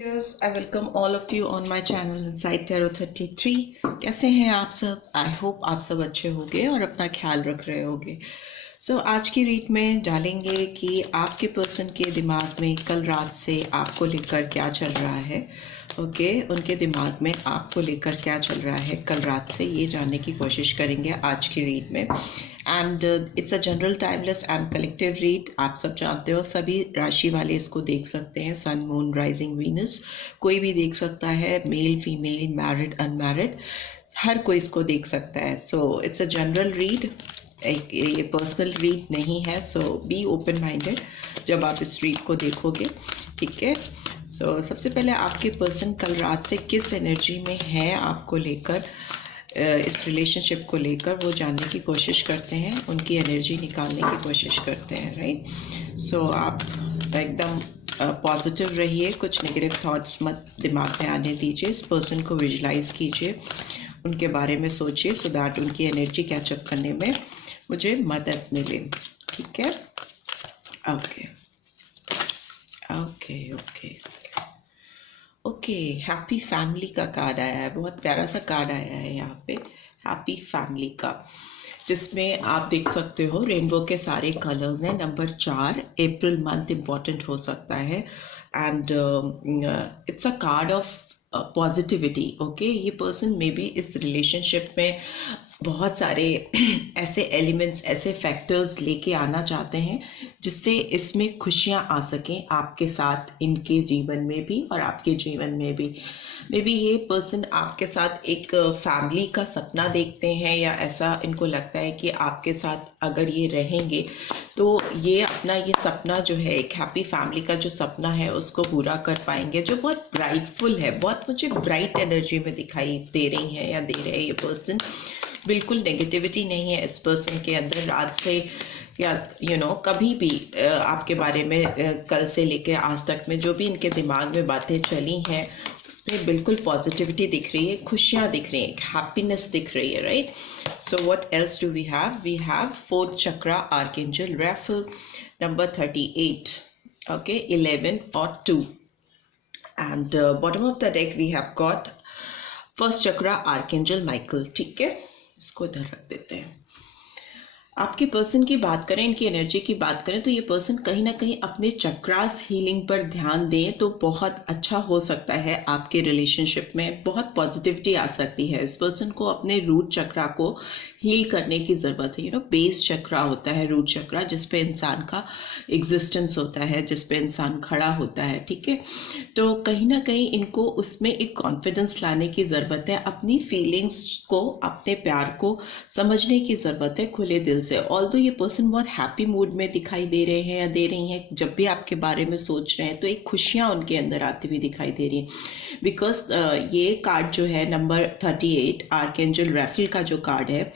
Yes, I welcome all of you on my channel Inside Tarot 33। कैसे हैं आप सब? आई होप आप सब अच्छे होंगे और अपना ख्याल रख रहे होंगे। आज की रीड में डालेंगे कि आपके पर्सन के दिमाग में कल रात से आपको लेकर क्या चल रहा है। उनके दिमाग में आपको लेकर क्या चल रहा है कल रात से, ये जानने की कोशिश करेंगे आज की रीड में। And it's a general timeless and collective read. आप सब जानते हो, सभी राशि वाले इसको देख सकते हैं। सन, मून, राइजिंग, वीनस, कोई भी देख सकता है। मेल, फीमेल, मैरिड, अनमैरिड, हर कोई इसको देख सकता है। इट्स अ जनरल रीड, एक ये पर्सनल रीड नहीं है। बी ओपन माइंडेड जब आप इस रीड को देखोगे, ठीक है। सबसे पहले आपके पर्सन कल रात से किस एनर्जी में है आपको लेकर, इस रिलेशनशिप को लेकर, वो जानने की कोशिश करते हैं, उनकी एनर्जी निकालने की कोशिश करते हैं, राइट। आप एकदम पॉजिटिव रहिए, कुछ नेगेटिव थॉट्स मत दिमाग में आने दीजिए। इस पर्सन को विजुलाइज कीजिए, उनके बारे में सोचिए, सो दैट उनकी एनर्जी कैचअप करने में मुझे मदद मिले, ठीक है। Okay okay okay okay happy family का कार्ड आया है, बहुत प्यारा सा कार्ड आया है यहाँ पे, हैप्पी फैमिली का, जिसमें आप देख सकते हो रेनबो के सारे कलर्स हैं। नंबर 4, अप्रैल मंथ इम्पॉर्टेंट हो सकता है। And it's a card of positivity. Okay, ये पर्सन मे बी इस रिलेशनशिप में बहुत सारे ऐसे एलिमेंट्स, ऐसे फैक्टर्स लेके आना चाहते हैं जिससे इसमें खुशियाँ आ सकें आपके साथ, इनके जीवन में भी और आपके जीवन में भी। मे बी ये पर्सन आपके साथ एक फैमिली का सपना देखते हैं, या ऐसा इनको लगता है कि आपके साथ अगर ये रहेंगे तो ये अपना ये सपना जो है, एक हैप्पी फैमिली का जो सपना है, उसको पूरा कर पाएंगे, जो बहुत ब्राइटफुल है, बहुत मुझे ब्राइट एनर्जी में दिखाई दे रही है या दे रहे हैं ये पर्सन। बिल्कुल नेगेटिविटी नहीं है इस पर्सन के अंदर रात से, या कभी भी आपके बारे में कल से लेकर आज तक में जो भी इनके दिमाग में बातें चली हैं, उसमें बिल्कुल पॉजिटिविटी दिख रही है, खुशियाँ दिख रही हैं, हैप्पीनेस दिख रही है, right. What else do we have? We have fourth chakra, archangel Raphael, number 38, okay, 11 और 2। And bottom of the deck we have got first chakra, archangel Michael, ठीक है। इसको इधर रख देते हैं। आपके पर्सन की बात करें, इनकी एनर्जी की बात करें, तो ये पर्सन कहीं ना कहीं अपने चक्रास हीलिंग पर ध्यान दें तो बहुत अच्छा हो सकता है। आपके रिलेशनशिप में बहुत पॉजिटिविटी आ सकती है। इस पर्सन को अपने रूट चक्रा को हील करने की ज़रूरत है। बेस चक्रा होता है रूट चक्रा, जिस पे इंसान का एग्जिस्टेंस होता है, जिस पे इंसान खड़ा होता है, ठीक है। तो कहीं ना कहीं इनको उसमें एक कॉन्फिडेंस लाने की ज़रूरत है, अपनी फीलिंग्स को, अपने प्यार को समझने की ज़रूरत है खुले दिल से। ऑल्दो ये पर्सन बहुत हैप्पी मूड में दिखाई दे रहे हैं या दे रही हैं, जब भी आपके बारे में सोच रहे हैं तो एक खुशियाँ उनके अंदर आती हुई दिखाई दे रही है। बिकॉज ये कार्ड जो है नंबर 38, आर्कएंजल राफेल का जो कार्ड है,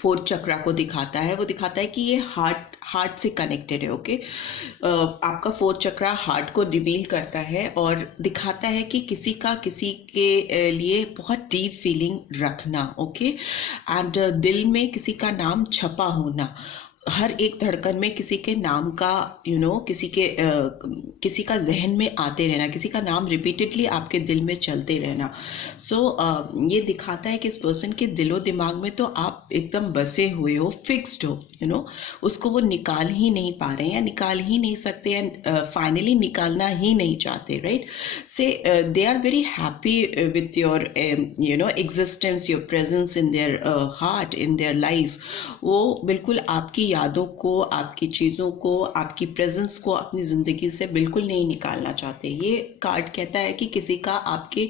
फोर्थ चक्रा को दिखाता है। वो दिखाता है कि ये हार्ट से कनेक्टेड है। ओके, आपका फोर्थ चक्रा हार्ट को रिवील करता है और दिखाता है कि किसी के लिए बहुत डीप फीलिंग रखना। ओके, एंड दिल में किसी का नाम छपा होना, हर एक धड़कन में किसी के नाम का किसी का जहन में आते रहना, किसी का नाम रिपीटेडली आपके दिल में चलते रहना। ये दिखाता है कि इस पर्सन के दिलो दिमाग में तो आप एकदम बसे हुए हो, फिक्स्ड हो, उसको वो निकाल ही नहीं पा रहे हैं, या निकाल ही नहीं सकते, एंड फाइनली निकालना ही नहीं चाहते, right. They are very happy with your existence, your presence in their heart, in their life. वो बिल्कुल आपकी यादों को, आपकी चीज़ों को, आपकी प्रेजेंस को अपनी ज़िंदगी से बिल्कुल नहीं निकालना चाहते। ये कार्ड कहता है कि किसी का आपके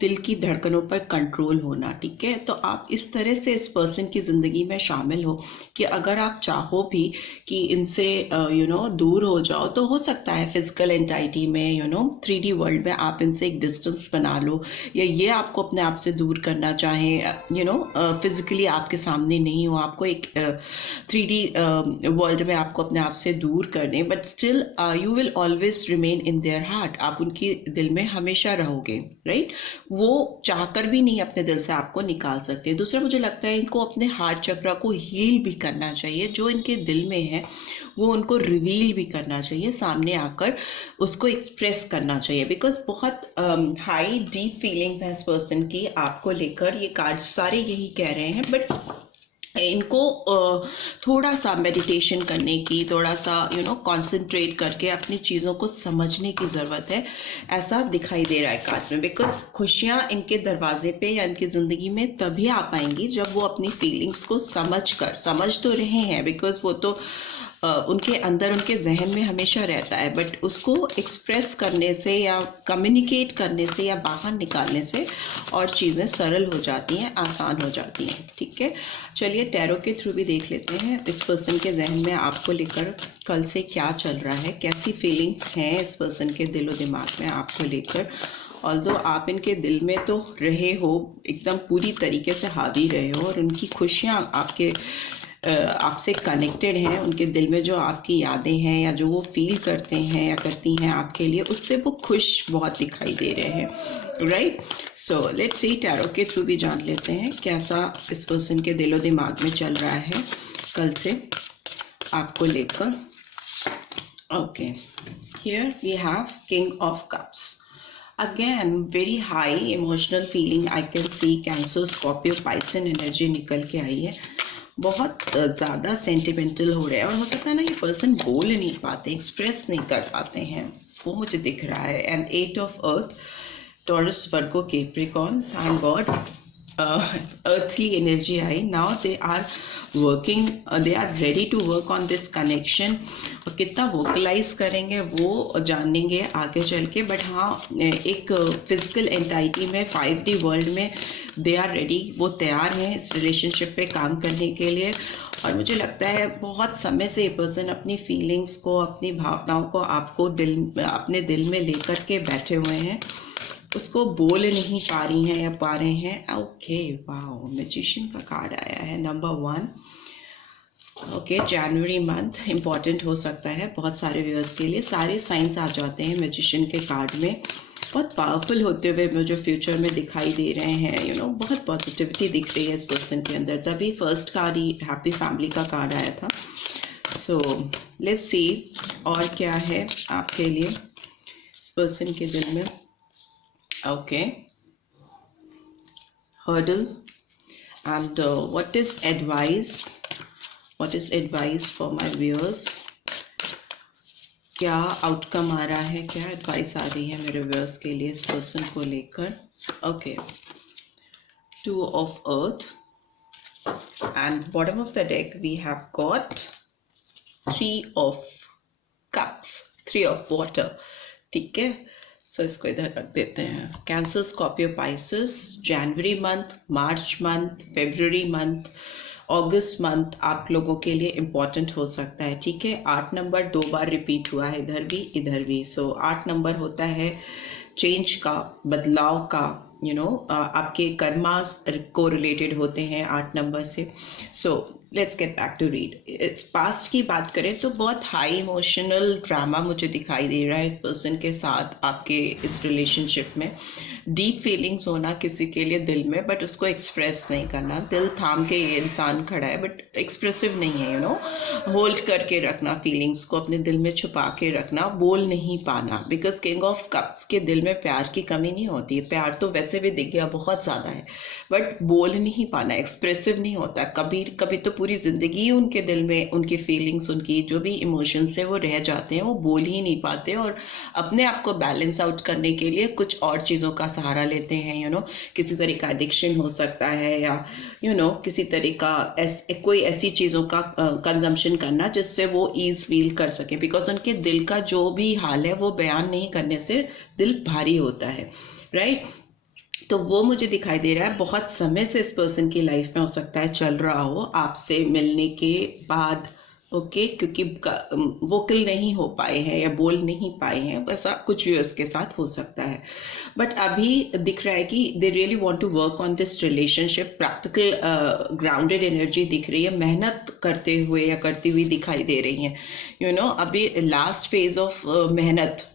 दिल की धड़कनों पर कंट्रोल होना, ठीक है। तो आप इस तरह से इस पर्सन की ज़िंदगी में शामिल हो कि अगर आप चाहो भी कि इनसे दूर हो जाओ, तो हो सकता है फिजिकल एंटाइटी में 3D वर्ल्ड में आप इनसे एक डिस्टेंस बना लो, या ये आपको अपने आप से दूर करना चाहें, फिजिकली आपके सामने नहीं हो, आपको एक 3D वर्ल्ड में आपको अपने आप से दूर कर दें, but still you will always remain in their heart, आप उनके दिल में हमेशा रहोगे, राइट? वो चाहकर भी नहीं अपने दिल से आपको निकाल सकते। दूसरा, मुझे लगता है इनको अपने हार्ट चक्र को हील भी करना चाहिए, जो इनके दिल में है वो उनको रिवील भी करना चाहिए, सामने आकर उसको एक्सप्रेस करना चाहिए, बिकॉज बहुत हाई डीप फीलिंग्स हैं इस पर्सन की आपको लेकर। ये कार्ड्स सारे यही कह रहे हैं, बट इनको थोड़ा सा मेडिटेशन करने की, थोड़ा सा कंसंट्रेट करके अपनी चीज़ों को समझने की ज़रूरत है, ऐसा दिखाई दे रहा है कार्ड्स में। बिकॉज खुशियाँ इनके दरवाजे पे या इनकी ज़िंदगी में तभी आ पाएंगी जब वो अपनी फीलिंग्स को समझ तो रहे हैं, बिकॉज वो तो उनके अंदर, उनके जहन में हमेशा रहता है, बट उसको एक्सप्रेस करने से या कम्युनिकेट करने से या बाहर निकालने से और चीज़ें सरल हो जाती हैं, आसान हो जाती हैं। ठीक है, चलिए टैरो के थ्रू भी देख लेते हैं इस पर्सन के जहन में आपको लेकर कल से क्या चल रहा है, कैसी फीलिंग्स हैं इस पर्सन के दिलो दिमाग में आपको लेकर। ऑल्दो आप इनके दिल में तो रहे हो, एकदम पूरी तरीके से हावी रहे हो, और उनकी खुशियाँ आपसे कनेक्टेड हैं, उनके दिल में जो आपकी यादें हैं या जो वो फील करते हैं या करती हैं आपके लिए, उससे वो खुश बहुत दिखाई दे रहे हैं, right? So let's see, tarot के थ्रू भी जान लेते हैं कैसा इस पर्सन के दिलो दिमाग में चल रहा है कल से आपको लेकर। Okay, here we have king of cups. Again very high emotional feeling I can see, cancer, Scorpio, Pisces energy निकल के आई है। बहुत ज़्यादा सेंटिमेंटल हो रहे हैं, और हो सकता है ना ये पर्सन बोल नहीं पाते, एक्सप्रेस नहीं कर पाते हैं, वो मुझे दिख रहा है। And 8 of earth, Taurus, Virgo, Capricorn, thank God earthly energy आई। Now they are working, they are ready to work on this connection. और कितना वोकलाइज करेंगे वो जानेंगे आगे चल के, बट हाँ, एक फिजिकल एंटाइटी में 5D वर्ल्ड में दे आर रेडी, वो तैयार हैं इस रिलेशनशिप पे काम करने के लिए। और मुझे लगता है बहुत समय से ये पर्सन अपनी फीलिंग्स को, अपनी भावनाओं को आपको अपने दिल में लेकर के बैठे हुए हैं, उसको बोल नहीं पा रही हैं या पा रहे हैं। ओके, वाओ, मैजिशियन का कार्ड आया है, नंबर 1। ओके, जनवरी मंथ इम्पॉर्टेंट हो सकता है बहुत सारे व्यूअर्स के लिए, सारे साइंस आ जाते हैं मैजिशियन के कार्ड में, बहुत पावरफुल होते हुए मुझे फ्यूचर में दिखाई दे रहे हैं। बहुत पॉजिटिविटी दिख रही है इस पर्सन के अंदर, तभी फर्स्ट कार्ड ही हैप्पी फैमिली का कार्ड आया था। सो लेट्स सी और क्या है आपके लिए इस पर्सन के दिल में। Okay, hurdle, and what is advice for my viewers? क्या आउटकम आ रहा है, क्या एडवाइस आ रही है मेरे व्यूअर्स के लिए इस पर्सन को लेकर? Okay, 2 of earth, and bottom of the deck we have got 3 of cups, 3 of water. ठीक है, सो इसको इधर रख देते हैं। कैंसर, स्कॉर्पियो, पाइसेस, जनवरी मंथ, मार्च मंथ, फरवरी मंथ, अगस्त मंथ आप लोगों के लिए इम्पॉर्टेंट हो सकता है। ठीक है, 8 नंबर 2 बार रिपीट हुआ है, इधर भी इधर भी। सो 8 नंबर होता है चेंज का, बदलाव का, आपके कर्मास को रिलेटेड होते हैं 8 नंबर से। So let's get back to read. इस पास्ट की बात करें तो बहुत हाई इमोशनल ड्रामा मुझे दिखाई दे रहा है इस पर्सन के साथ आपके इस रिलेशनशिप में। डीप फीलिंग्स होना किसी के लिए दिल में, बट उसको एक्सप्रेस नहीं करना। दिल थाम के ये इंसान खड़ा है, बट एक्सप्रेसिव नहीं है, होल्ड करके रखना फीलिंग्स को, अपने दिल में छुपा के रखना, बोल नहीं पाना। बिकॉज किंग ऑफ कप्स के दिल में प्यार की कमी नहीं होती है, प्यार तो वैसे भी दिख गया बहुत ज़्यादा है, बट बोल नहीं पाना, एक्सप्रेसिव नहीं होता। कभी कभी तो पूरी जिंदगी उनके दिल में उनकी फीलिंग्स, उनकी जो भी इमोशंस है वो रह जाते हैं, वो बोल ही नहीं पाते, और अपने आप को बैलेंस आउट करने के लिए कुछ और चीज़ों का सहारा लेते हैं। किसी तरह का एडिक्शन हो सकता है, या किसी तरह का कोई ऐसी चीज़ों का कंजम्पशन करना जिससे वो ईज फील कर सके। बिकॉज उनके दिल का जो भी हाल है वो बयान नहीं करने से दिल भारी होता है, राइट? तो वो मुझे दिखाई दे रहा है बहुत समय से इस पर्सन की लाइफ में हो सकता है चल रहा हो, आपसे मिलने के बाद ओके, क्योंकि वोकल नहीं हो पाए हैं या बोल नहीं पाए हैं, वैसा कुछ व्यूअर्स के साथ हो सकता है। बट अभी दिख रहा है कि they really want to work on this relationship, practical grounded energy दिख रही है, मेहनत करते हुए या करती हुई दिखाई दे रही हैं। अभी लास्ट फेज ऑफ मेहनत,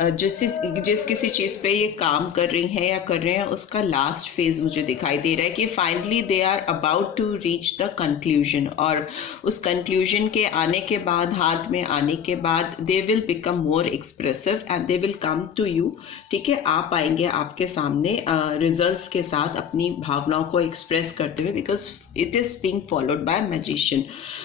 जिस किसी चीज़ पे ये काम कर रही हैं या कर रहे हैं, उसका लास्ट फेज मुझे दिखाई दे रहा है कि finally they are about to reach the conclusion, और उस कंक्लूजन के आने के बाद, हाथ में आने के बाद, they will become more expressive and they will come to you. ठीक है, आप आएंगे आपके सामने रिजल्ट्स के साथ अपनी भावनाओं को एक्सप्रेस करते हुए, because it is being followed by magician.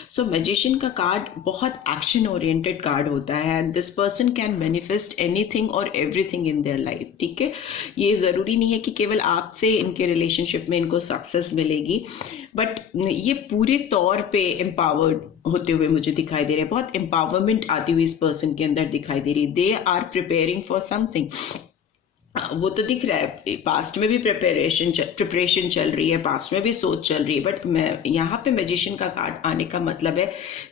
So magician का कार्ड बहुत एक्शन ओरिएंटेड कार्ड होता है, and this person can manifest anything और एवरीथिंग इन देयर लाइफ। ठीक है, ये ज़रूरी नहीं है कि केवल आपसे इनके रिलेशनशिप में इनको सक्सेस मिलेगी, बट ये पूरे तौर पे एम्पावर्ड होते हुए मुझे दिखाई दे रहे हैं, बहुत एम्पावरमेंट आती हुई इस पर्सन के अंदर दिखाई दे रही। They are preparing for something. वो तो दिख रहा है, पास्ट में भी प्रिपरेशन चल रही है, पास्ट में भी सोच चल रही है, बट मैं यहाँ पे मैजिशियन का कार्ड आने का मतलब है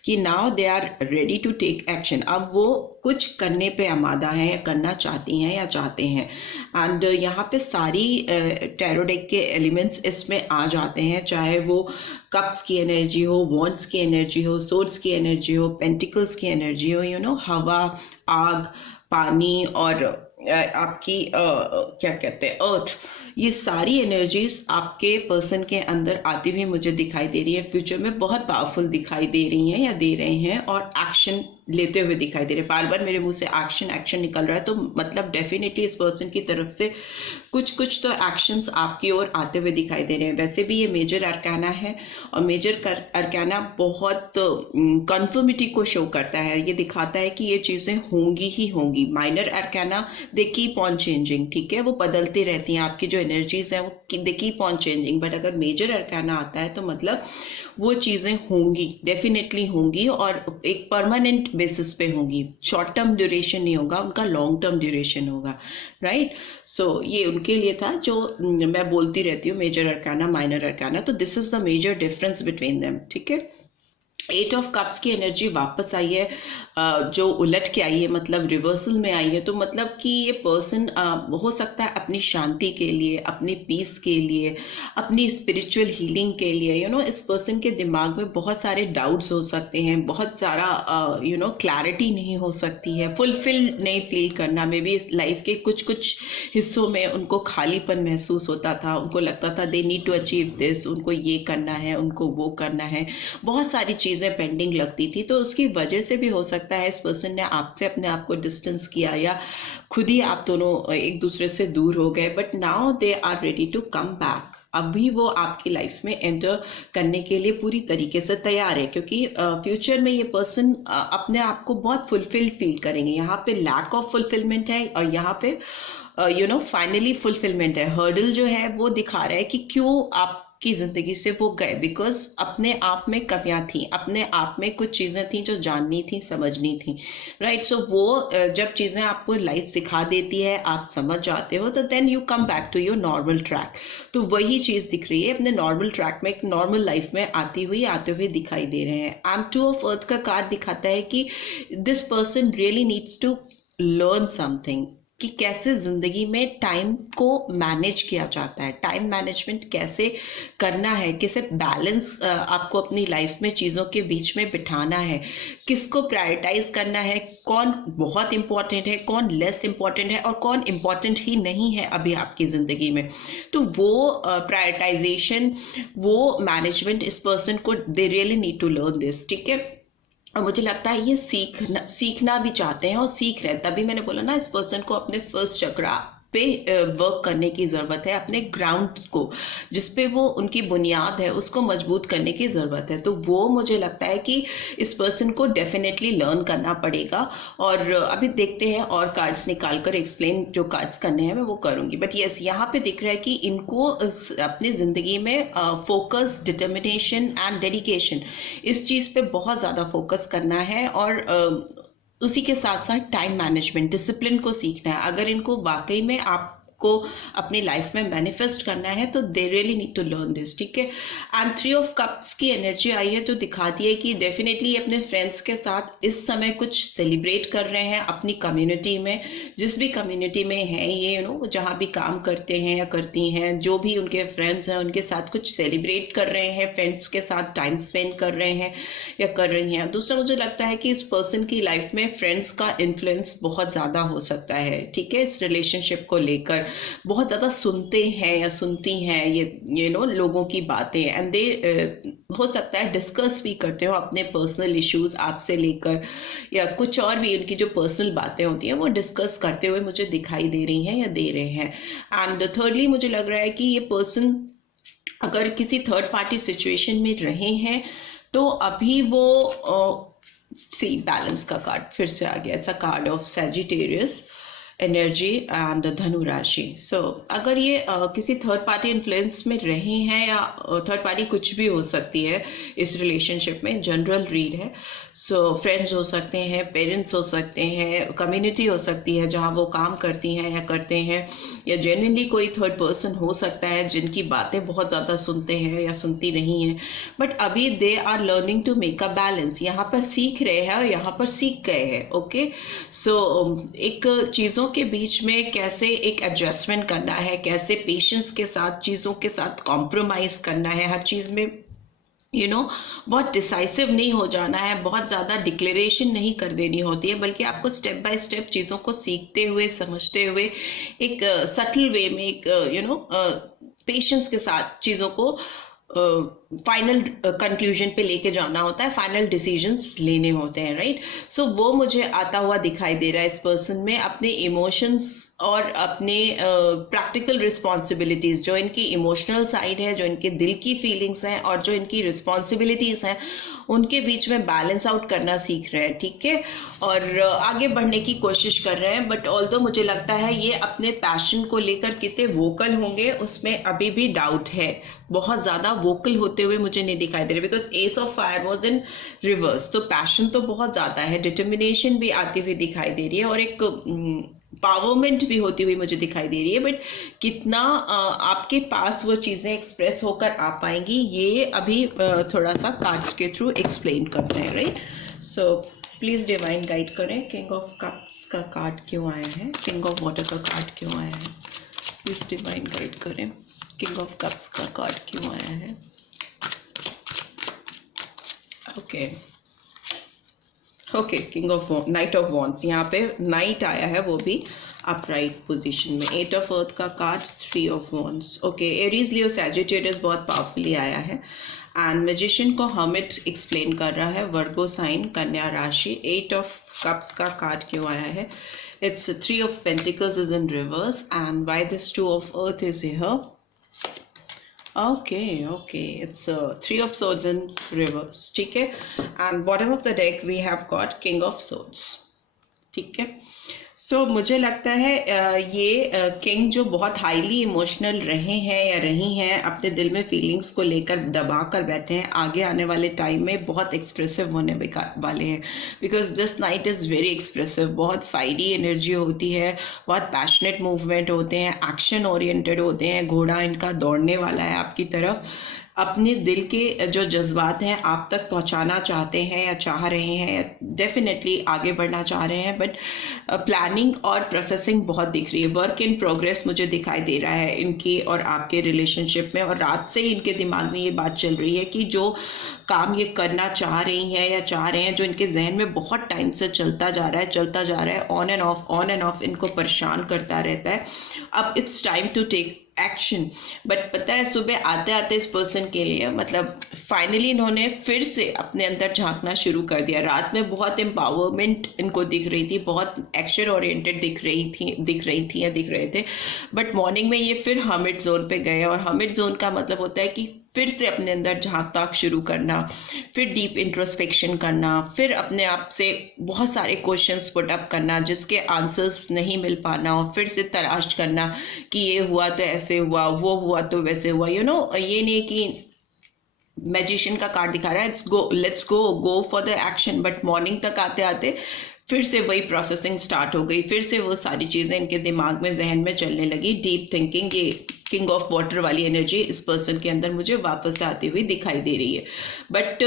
कि now they are ready to take action. अब वो कुछ करने पे आमादा हैं या करना चाहती हैं या चाहते हैं। एंड यहाँ पे सारी टैरो डेक के एलिमेंट्स इसमें आ जाते हैं, चाहे वो कप्स की एनर्जी हो, वॉन्ड्स की एनर्जी हो, सोर्ड्स की एनर्जी हो, पेंटिकल्स की एनर्जी हो, हवा, आग, पानी, और आपकी क्या कहते हैं, अर्थ। ये सारी एनर्जीज आपके पर्सन के अंदर आती हुई मुझे दिखाई दे रही है, फ्यूचर में बहुत पावरफुल दिखाई दे रही हैं या दे रहे हैं, और एक्शन लेते हुए दिखाई दे रहे हैं। बार बार मेरे मुंह से एक्शन एक्शन निकल रहा है, तो मतलब डेफिनेटली इस पर्सन की तरफ से कुछ तो एक्शंस आपकी ओर आते हुए दिखाई दे रहे हैं। वैसे भी ये मेजर अरकाना है, और मेजर अरकाना बहुत कन्फर्मिटी को शो करता है, ये दिखाता है कि ये चीज़ें होंगी ही होंगी। Minor arcana they keep on changing, ठीक है, वो बदलती रहती हैं, आपकी जो एनर्जीज हैं वो they keep on changing. But अगर मेजर अरकाना आता है तो मतलब वो चीज़ें होंगी, डेफिनेटली होंगी, और एक परमानेंट बेसिस पे होंगी। शॉर्ट टर्म ड्यूरेशन नहीं होगा उनका, लॉन्ग टर्म ड्यूरेशन होगा, राइट। सो ये उनके लिए था जो मैं बोलती रहती हूँ, मेजर अरकाना, माइनर अरकाना। तो this is the major difference between them. ठीक है, 8 ऑफ कप्स की एनर्जी वापस आई है, जो उलट के आई है, मतलब रिवर्सल में आई है। तो मतलब कि ये पर्सन हो सकता है अपनी शांति के लिए, अपनी पीस के लिए, अपनी स्पिरिचुअल हीलिंग के लिए, इस पर्सन के दिमाग में बहुत सारे डाउट्स हो सकते हैं, बहुत सारा क्लैरिटी नहीं हो सकती है, फुलफिल नहीं फील करना। में भी इस लाइफ के कुछ हिस्सों में उनको खालीपन महसूस होता था, उनको लगता था they need to achieve this, उनको ये करना है, उनको वो करना है, बहुत सारी चीज़ें पेंडिंग लगती थी। तो उसकी वजह से भी हो सकता है इस पर्सन ने आपसे अपने आप को डिस्टेंस किया, या खुद ही आप दोनों एक दूसरे से दूर हो गए। But now they are ready to come back. अभी वो आपकी लाइफ में एंटर करने के लिए पूरी तरीके से तैयार है, क्योंकि फ्यूचर में ये पर्सन अपने आप को बहुत फुलफिल्ड फील करेंगे। यहाँ पे लैक ऑफ फुलफिलमेंट है, और यहाँ पे फाइनली फुलफिलमेंट है। हर्डल जो है वो दिखा रहा है कि क्यों आप की जिंदगी से वो गए, बिकॉज अपने आप में कमियां थी, अपने आप में कुछ चीजें थी जो जाननी थी, समझनी थी, राइट। सो वो जब चीजें आपको लाइफ सिखा देती है, आप समझ जाते हो, तो then you come back to your normal track. तो वही चीज दिख रही है, अपने नॉर्मल ट्रैक में, एक नॉर्मल लाइफ में आते हुए दिखाई दे रहे हैं। एंड 2 ऑफ अर्थ का कार्ड दिखाता है कि this person really needs to learn something, कि कैसे जिंदगी में टाइम को मैनेज किया जाता है, टाइम मैनेजमेंट कैसे करना है, कैसे बैलेंस आपको अपनी लाइफ में चीज़ों के बीच में बिठाना है, किसको प्रायोरिटाइज करना है, कौन बहुत इंपॉर्टेंट है, कौन लेस इंपॉर्टेंट है, और कौन इंपॉर्टेंट ही नहीं है अभी आपकी ज़िंदगी में। तो वो प्रायोरिटाइजेशन, वो मैनेजमेंट इस पर्सन को, they really need to learn this. ठीक है, और मुझे लगता है ये सीखना भी चाहते हैं और सीख रहे हैं। तभी मैंने बोला ना, इस पर्सन को अपने फर्स्ट चक्रा पे वर्क करने की ज़रूरत है, अपने ग्राउंड को, जिस पे वो उनकी बुनियाद है, उसको मजबूत करने की ज़रूरत है। तो वो मुझे लगता है कि इस पर्सन को डेफिनेटली लर्न करना पड़ेगा। और अभी देखते हैं, और कार्ड्स निकाल कर एक्सप्लेन जो कार्ड्स करने हैं मैं वो करूँगी। बट यस, यहाँ पे दिख रहा है कि इनको अपनी ज़िंदगी में फोकस, डिटर्मिनेशन एंड डेडिकेशन, इस चीज़ पे बहुत ज़्यादा फोकस करना है, और उसी के साथ साथ टाइम मैनेजमेंट, डिसिप्लिन को सीखना है। अगर इनको वाकई में आप को अपनी लाइफ में मैनिफेस्ट करना है तो they really need to learn this, ठीक है। एंड 3 ऑफ कप्स की एनर्जी आई है तो दिखाती है कि डेफिनेटली अपने फ्रेंड्स के साथ इस समय कुछ सेलिब्रेट कर रहे हैं अपनी कम्युनिटी में, जिस भी कम्युनिटी में है ये जहाँ भी काम करते हैं या करती हैं, जो भी उनके फ्रेंड्स हैं उनके साथ कुछ सेलिब्रेट कर रहे हैं, फ्रेंड्स के साथ टाइम स्पेंड कर रहे हैं या कर रही हैं। दूसरा मुझे लगता है कि इस पर्सन की लाइफ में फ्रेंड्स का इन्फ्लुएंस बहुत ज़्यादा हो सकता है, ठीक है। इस रिलेशनशिप को लेकर बहुत ज़्यादा सुनते हैं या सुनती हैं ये लोगों की बातें, एंड दे हो सकता है डिस्कस भी करते हो अपने पर्सनल इश्यूज आपसे लेकर, या कुछ और भी उनकी जो पर्सनल बातें होती हैं वो डिस्कस करते हुए मुझे दिखाई दे रही हैं या दे रहे हैं। एंड थर्डली मुझे लग रहा है कि ये पर्सन अगर किसी थर्ड पार्टी सिचुएशन में रहे हैं तो अभी वो सी बैलेंस का कार्ड फिर से आ गया, it's a card of Sagittarius energy and धनु राशि। सो अगर ये किसी थर्ड पार्टी इन्फ्लुएंस में रहे हैं या थर्ड पार्टी कुछ भी हो सकती है इस रिलेशनशिप में, जनरल रीड है। सो फ्रेंड्स हो सकते हैं, पेरेंट्स हो सकते हैं, कम्युनिटी हो सकती है जहाँ वो काम करती हैं या करते हैं, या जेन्युइनली कोई थर्ड पर्सन हो सकता है जिनकी बातें बहुत ज़्यादा सुनते हैं या सुनती नहीं हैं, बट अभी they are learning to make a balance, यहाँ पर सीख रहे हैं और यहाँ पर सीख गए हैं, ओके। सो एक चीज़ों के बीच में कैसे एक एडजस्टमेंट करना है, कैसे पेशेंस के साथ चीज़ों के साथ कॉम्प्रोमाइज़ करना है, हर चीज़ में बहुत डिसाइसिव नहीं हो जाना है, बहुत ज़्यादा डिक्लेरेशन नहीं कर देनी होती है, बल्कि आपको स्टेप बाय स्टेप चीज़ों को सीखते हुए समझते हुए एक सटल वे में एक पेशेंस के साथ चीज़ों को फाइनल कंक्लूजन पे लेके जाना होता है, फाइनल डिसीजंस लेने होते हैं, राइट। सो वो मुझे आता हुआ दिखाई दे रहा है इस पर्सन में, अपने इमोशंस और अपने प्रैक्टिकल रिस्पॉन्सिबिलिटीज, जो इनकी इमोशनल साइड है, जो इनके दिल की फीलिंग्स हैं और जो इनकी रिस्पॉन्सिबिलिटीज हैं, उनके बीच में बैलेंस आउट करना सीख रहे हैं, ठीक है, और आगे बढ़ने की कोशिश कर रहे हैं। बट ऑल्दो मुझे लगता है ये अपने पैशन को लेकर कितने वोकल होंगे उसमें अभी भी डाउट है, बहुत ज़्यादा वोकल होते हुए मुझे नहीं दिखाई दे रहे, because S of fire was in reverse. तो पैशन तो बहुत ज़्यादा है, डिटर्मिनेशन भी आती हुई दिखाई दे रही है और एक पावरमेंट भी होती हुई मुझे दिखाई दे रही है, बट कितना आपके पास वो चीज़ें एक्सप्रेस होकर आ पाएंगी ये अभी थोड़ा सा कार्ड्स के थ्रू एक्सप्लेन करते हैं, right. So please divine guide करें, किंग ऑफ कप्स का कार्ड क्यों आया है, किंग ऑफ वाटर का कार्ड क्यों आया है, प्लीज़ डिवाइन गाइड करें, किंग ऑफ कप्स का कार्ड क्यों आया है। Okay, king of night of wands, यहाँ पे नाइट आया है, वो भी अपराइट पोजीशन में। 8 ऑफ अर्थ का card, 3 of wands, okay. Aries Leo Sagittarius बहुत पावरफुली आया है, एंड मैजिशियन को हर्मिट एक्सप्लेन कर रहा है, वर्गो साइन, कन्या राशि। 8 ऑफ कप्स का कार्ड क्यों आया है, it's 3 of pentacles is in reverse, and why this 2 of earth is here. Okay, it's 3 of swords in reverse, ठीक है, and bottom of the deck we have got king of swords, ठीक है। सो मुझे लगता है ये किंग जो बहुत हाईली इमोशनल रहे हैं या रही हैं, अपने दिल में फीलिंग्स को लेकर दबा कर बैठे हैं, आगे आने वाले टाइम में बहुत एक्सप्रेसिव होने वाले हैं, because this night is very expressive, बहुत फायरी एनर्जी होती है, बहुत पैशनेट मूवमेंट होते हैं, एक्शन ओरिएंटेड होते हैं, घोड़ा इनका दौड़ने वाला है आपकी तरफ, अपने दिल के जो जज्बात हैं आप तक पहुंचाना चाहते हैं या चाह रहे हैं, डेफिनेटली आगे बढ़ना चाह रहे हैं, बट प्लानिंग और प्रोसेसिंग बहुत दिख रही है, वर्क इन प्रोग्रेस मुझे दिखाई दे रहा है इनकी और आपके रिलेशनशिप में। और रात से ही इनके दिमाग में ये बात चल रही है कि जो काम ये करना चाह रही हैं या चाह रहे हैं, जो इनके जहन में बहुत टाइम से चलता जा रहा है, ऑन एंड ऑफ इनको परेशान करता रहता है, अब it's time to take action. But पता है सुबह आते आते इस पर्सन के लिए मतलब फाइनली इन्होंने फिर से अपने अंदर झांकना शुरू कर दिया। रात में बहुत एम्पावरमेंट इनको दिख रही थी, बहुत एक्शन ओरिएंटेड दिख रहे थे, बट मॉर्निंग में ये फिर हर्मिट जोन पे गए, और हर्मिट जोन का मतलब होता है कि फिर से अपने अंदर झांकना शुरू करना, फिर डीप इंट्रोस्पेक्शन करना, फिर अपने आप से बहुत सारे क्वेश्चंस पुट अप करना जिसके आंसर्स नहीं मिल पाना, और फिर से तलाश करना कि ये हुआ तो ऐसे हुआ, वो हुआ तो वैसे हुआ, ये नहीं कि मैजिशियन का कार्ड दिखा रहा है let's go for the action, but morning तक आते आते फिर से वही प्रोसेसिंग स्टार्ट हो गई, फिर से वो सारी चीज़ें इनके दिमाग में, जहन में चलने लगी। डीप थिंकिंग, ये किंग ऑफ वाटर वाली एनर्जी इस पर्सन के अंदर मुझे वापस आती हुई दिखाई दे रही है। बट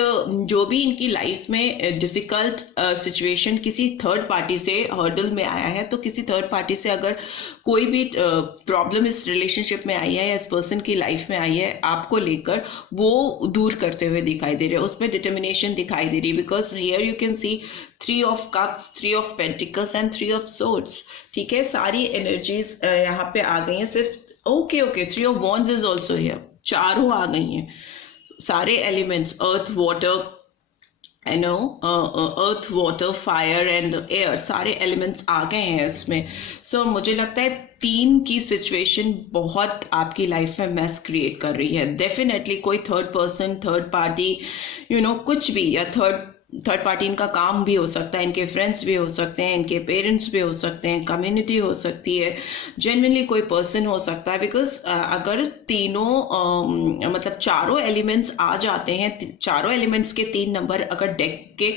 जो भी इनकी लाइफ में डिफ़िकल्ट सिचुएशन किसी थर्ड पार्टी से हर्डल में आया है, तो किसी थर्ड पार्टी से अगर कोई भी प्रॉब्लम इस रिलेशनशिप में आई है या इस पर्सन की लाइफ में आई है आपको लेकर, वो दूर करते हुए दिखाई दे रहे हैं। उसमें डिटर्मिनेशन दिखाई दे रही है, because here you can see 3 of cups, 3 of pentacles and 3 of swords. ठीक है, सारी एनर्जीज यहाँ पे आ गई हैं। सिर्फ okay 3 of wands is also here, चारों आ गई हैं। सारे elements, earth, water, earth, water, fire and air, सारे एलिमेंट्स आ गए हैं इसमें। सो मुझे लगता है 3 की सिचुएशन बहुत आपकी लाइफ में मैस क्रिएट कर रही है। डेफिनेटली कोई थर्ड पर्सन, थर्ड पार्टी, कुछ भी, या थर्ड पार्टी इनका काम भी हो सकता है, इनके फ्रेंड्स भी हो सकते हैं, इनके पेरेंट्स भी हो सकते हैं, कम्युनिटी हो सकती है, जेन्युइनली कोई पर्सन हो सकता है। बिकॉज अगर तीनों मतलब चारों एलिमेंट्स आ जाते हैं, चारों एलिमेंट्स के 3 नंबर अगर डेक के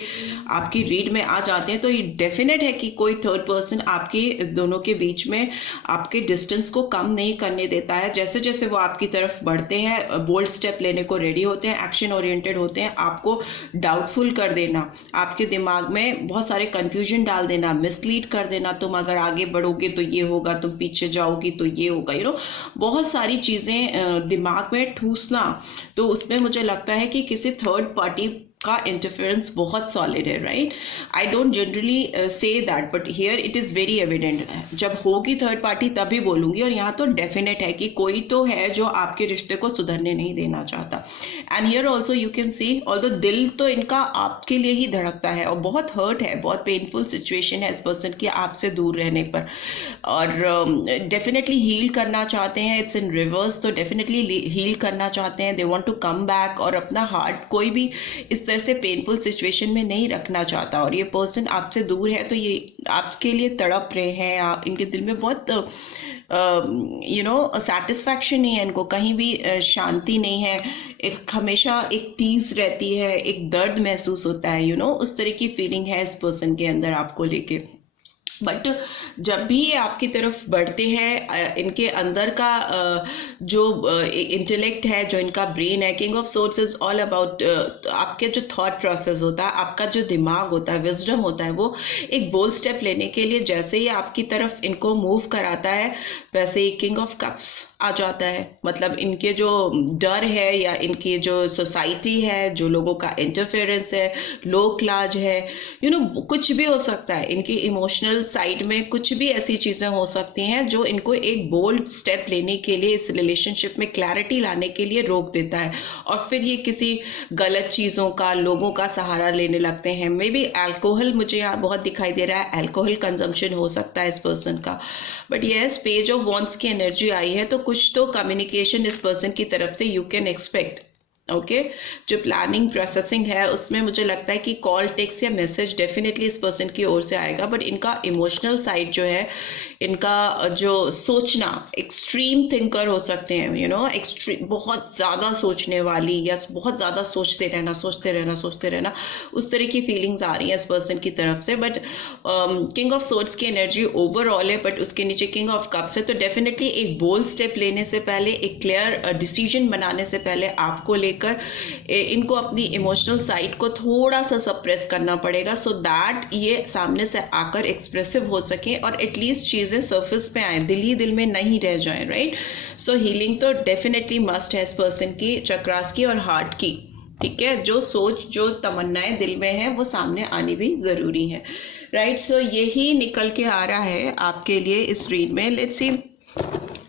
आपकी रीड में आ जाते हैं, तो ये डेफिनेट है कि कोई थर्ड पर्सन आपके दोनों के बीच में आपके डिस्टेंस को कम नहीं करने देता है। जैसे जैसे वो आपकी तरफ बढ़ते हैं, बोल्ड स्टेप लेने को रेडी होते हैं, एक्शन ओरिएंटेड होते हैं, आपको डाउटफुल कर देना, आपके दिमाग में बहुत सारे कंफ्यूजन डाल देना, मिसलीड कर देना, तुम अगर आगे बढ़ोगे तो ये होगा, तुम पीछे जाओगी तो ये होगा, बहुत सारी चीजें दिमाग में ठूसना। तो उसमें मुझे लगता है कि किसी थर्ड पार्टी का इंटरफेरेंस बहुत सॉलिड है, right. I don't generally say that, but here it is very evident. जब होगी थर्ड पार्टी तभी बोलूंगी, और यहाँ तो डेफिनेट है कि कोई तो है जो आपके रिश्ते को सुधरने नहीं देना चाहता। And here also you can see, although दिल तो इनका आपके लिए ही धड़कता है, और बहुत हर्ट है, बहुत पेनफुल सिचुएशन है इस पर्सन की आपसे दूर रहने पर, और डेफिनेटली हील करना चाहते हैं। इट्स इन रिवर्स, तो डेफिनेटली हील करना चाहते हैं, they want to come back, और अपना हार्ट कोई भी इस से पेनफुल सिचुएशन में नहीं रखना चाहता। और ये पर्सन आपसे दूर है, तो ये आपके लिए तड़प रहे हैं, इनके दिल में बहुत सेटिस्फैक्शन नहीं है, इनको कहीं भी शांति नहीं है, एक हमेशा एक टीज रहती है, एक दर्द महसूस होता है, उस तरह की फीलिंग है इस पर्सन के अंदर आपको लेके। बट जब भी ये आपकी तरफ बढ़ते हैं, इनके अंदर का जो इंटेलेक्ट है, जो इनका ब्रेन है, king of swords is all about आपके जो थॉट प्रोसेस होता है, आपका जो दिमाग होता है, विजडम होता है, वो एक बोल्ड स्टेप लेने के लिए जैसे ही आपकी तरफ इनको मूव कराता है, वैसे ही किंग ऑफ कप्स आ जाता है। मतलब इनके जो डर है, या इनकी जो सोसाइटी है, जो लोगों का इंटरफेरेंस है, लोक लाज है, कुछ भी हो सकता है। इनकी इमोशनल साइड में कुछ भी ऐसी चीजें हो सकती हैं जो इनको एक बोल्ड स्टेप लेने के लिए, इस रिलेशनशिप में क्लैरिटी लाने के लिए रोक देता है, और फिर ये किसी गलत चीजों का, लोगों का सहारा लेने लगते हैं। मे बी अल्कोहल मुझे यहाँ बहुत दिखाई दे रहा है, अल्कोहल कंजम्पशन हो सकता है इस पर्सन का। But yes, page of wands की एनर्जी आई है, तो कुछ तो कम्युनिकेशन इस पर्सन की तरफ से यू कैन एक्सपेक्ट। ओके, जो प्लानिंग प्रोसेसिंग है उसमें मुझे लगता है कि कॉल, टेक्स्ट या मैसेज डेफिनेटली इस पर्सन की ओर से आएगा। बट इनका इमोशनल साइड जो है, इनका जो सोचना, एक्सट्रीम थिंकर हो सकते हैं, एक्सट्रीम, बहुत ज़्यादा सोचने वाली, या बहुत ज़्यादा सोचते रहना, उस तरह की फीलिंग्स आ रही हैं इस पर्सन की तरफ से। बट किंग ऑफ सोर्ड्स की एनर्जी ओवरऑल है, बट उसके नीचे किंग ऑफ कप्स है, तो डेफिनेटली एक बोल्ड स्टेप लेने से पहले, एक क्लियर डिसीजन बनाने से पहले आपको लेकर इनको अपनी इमोशनल साइड को थोड़ा सा सप्रेस करना पड़ेगा, सो दैट ये सामने से आकर एक्सप्रेसिव हो सके, और एटलीस्ट चीजें सरफेस पे आए, दिल ही दिल में नहीं रह जाए, राइट। सो हीलिंग तो डेफिनेटली मस्ट है इस पर्सन की, चक्रास की और हार्ट की। ठीक है, जो सोच, जो तमन्नाएं दिल में है, वो सामने आनी भी जरूरी है, राइट। सो यही निकल के आ रहा है आपके लिए इस रीड में। लेट्स सी,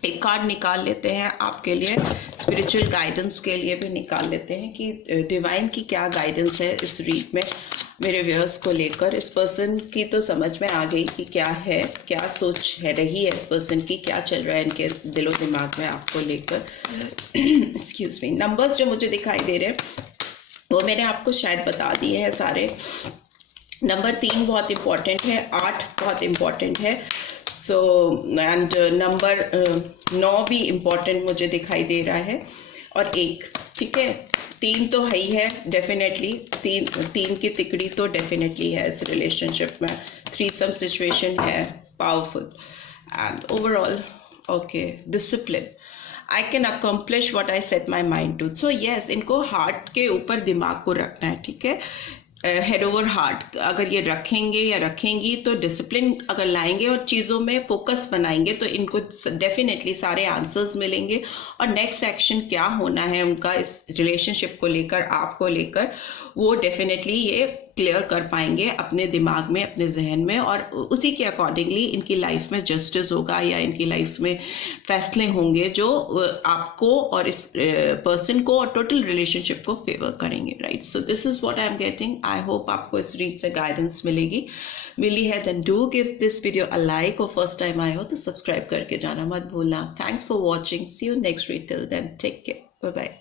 एक कार्ड निकाल लेते हैं आपके लिए, स्पिरिचुअल गाइडेंस के लिए भी निकाल लेते हैं कि डिवाइन की क्या गाइडेंस है इस रीड में मेरे व्यूअर्स को लेकर। इस पर्सन की तो समझ में आ गई कि क्या है, क्या सोच है रही है इस पर्सन की, क्या चल रहा है इनके दिलो दिमाग में आपको लेकर। एक्सक्यूज मी, नंबर्स जो मुझे दिखाई दे रहे हैं वो मैंने आपको शायद बता दिए हैं सारे। नंबर 3 बहुत इम्पॉर्टेंट है, 8 बहुत इम्पॉर्टेंट है, सो एंड नंबर 9 भी इम्पॉर्टेंट मुझे दिखाई दे रहा है, और 1, ठीक है, 3 तो है ही है डेफिनेटली, 3 की तिकड़ी तो डेफिनेटली है इस रिलेशनशिप में, थ्रीसम सिचुएशन है, powerful and overall okay discipline, I can accomplish what I set my mind to. So yes, इनको हार्ट के ऊपर दिमाग को रखना है, ठीक है, हेड ओवर हार्ट अगर ये रखेंगे या रखेंगी तो डिसिप्लिन अगर लाएंगे और चीज़ों में फोकस बनाएंगे तो इनको डेफिनेटली सारे आंसर्स मिलेंगे, और नेक्स्ट एक्शन क्या होना है उनका इस रिलेशनशिप को लेकर, आपको लेकर, वो डेफिनेटली ये क्लियर कर पाएंगे अपने दिमाग में, अपने जहन में, और उसी के अकॉर्डिंगली इनकी लाइफ में जस्टिस होगा या इनकी लाइफ में फैसले होंगे जो आपको और इस पर्सन को और टोटल रिलेशनशिप को फेवर करेंगे, right. So this is what I am getting. I hope आपको इस रीड से गाइडेंस मिलेगी। मिली है then do give this video a like, और फर्स्ट टाइम आए हो तो सब्सक्राइब करके जाना मत भूलना। Thanks for watching, see you next read, till then take care, bye bye.